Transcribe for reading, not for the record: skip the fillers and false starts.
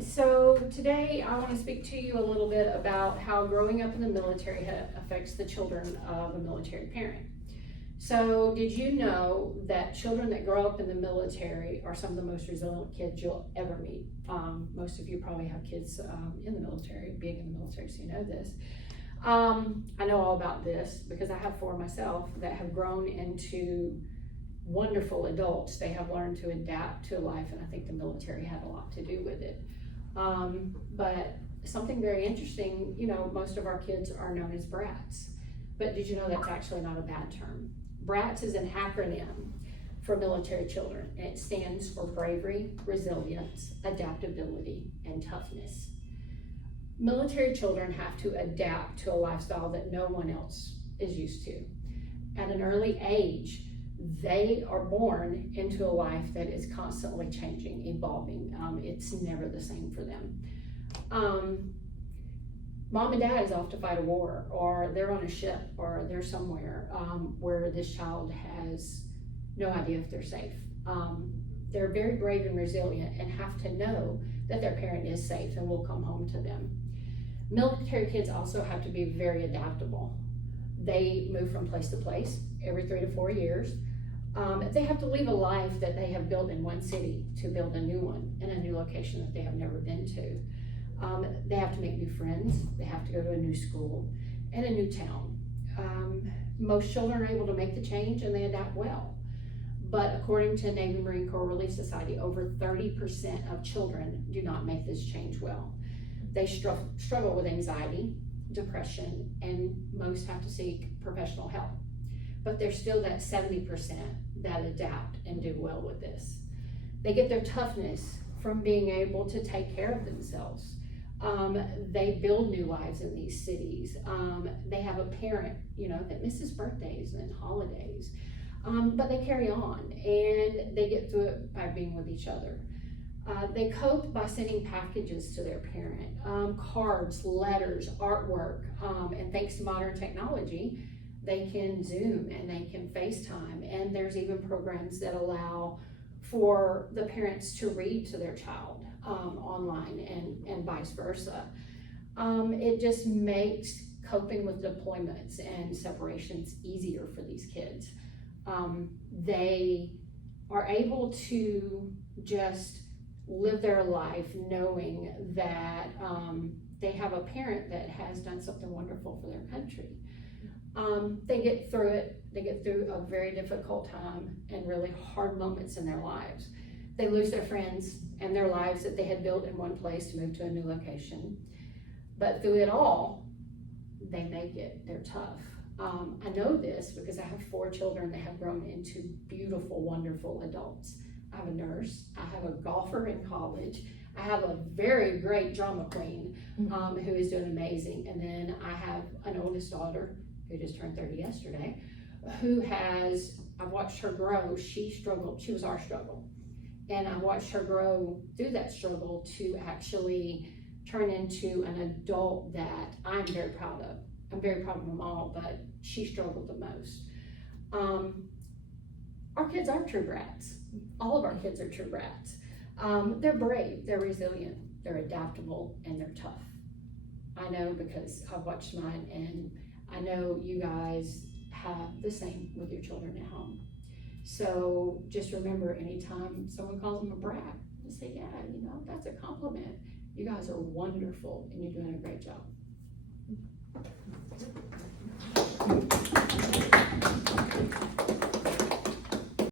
So today I want to speak to you a little bit about how growing up in the military affects the children of a military parent. So did you know that children that grow up in the military are some of the most resilient kids you'll ever meet? Most of you probably have kids in the military, being in the military, so you know this. I know all about this because I have four myself that have grown into wonderful adults. They have learned to adapt to life, and I think the military had a lot to do with it. But something very interesting, you know, most of our kids are known as brats, but did you know that's actually not a bad term? BRATS is an acronym for military children, and it stands for bravery, resilience, adaptability, and toughness. Military children have to adapt to a lifestyle that no one else is used to. At an early age, they are born into a life that is constantly changing, evolving. It's never the same for them. Mom and dad is off to fight a war, or they're on a ship, or they're somewhere where this child has no idea if they're safe. They're very brave and resilient and have to know that their parent is safe and will come home to them. Military kids also have to be very adaptable. They move from place to place every 3 to 4 years. They have to leave a life that they have built in one city to build a new one in a new location that they have never been to. They have to make new friends. They have to go to a new school and a new town. Most children are able to make the change and they adapt well. But according to Navy Marine Corps Relief Society, over 30% of children do not make this change well. They struggle with anxiety, depression, and most have to seek professional help. But there's still that 70% that adapt and do well with this. They get their toughness from being able to take care of themselves. They build new lives in these cities. They have a parent, you know, that misses birthdays and holidays, but they carry on and they get through it by being with each other. They cope by sending packages to their parent, cards, letters, artwork, and thanks to modern technology, they can Zoom and they can FaceTime, and there's even programs that allow for the parents to read to their child online and vice versa. It just makes coping with deployments and separations easier for these kids. They are able to just live their life knowing that they have a parent that has done something wonderful for their country. They get through it. They get through a very difficult time and really hard moments in their lives. They lose their friends and their lives that they had built in one place to move to a new location. But through it all, they make it. They're tough. I know this because I have 4 children that have grown into beautiful, wonderful adults. I have a nurse. I have a golfer in college. I have a very great drama queen who is doing amazing. And then I have an oldest daughter who just turned 30 yesterday, I've watched her grow. She struggled, she was our struggle. And I watched her grow through that struggle to actually turn into an adult that I'm very proud of. I'm very proud of them all, but she struggled the most. Our kids are true brats. All of our kids are true brats. They're brave, they're resilient, they're adaptable, and they're tough. I know because I've watched mine, and I know you guys have the same with your children at home. So just remember, anytime someone calls them a brat, just say, yeah, you know, that's a compliment. You guys are wonderful and you're doing a great job.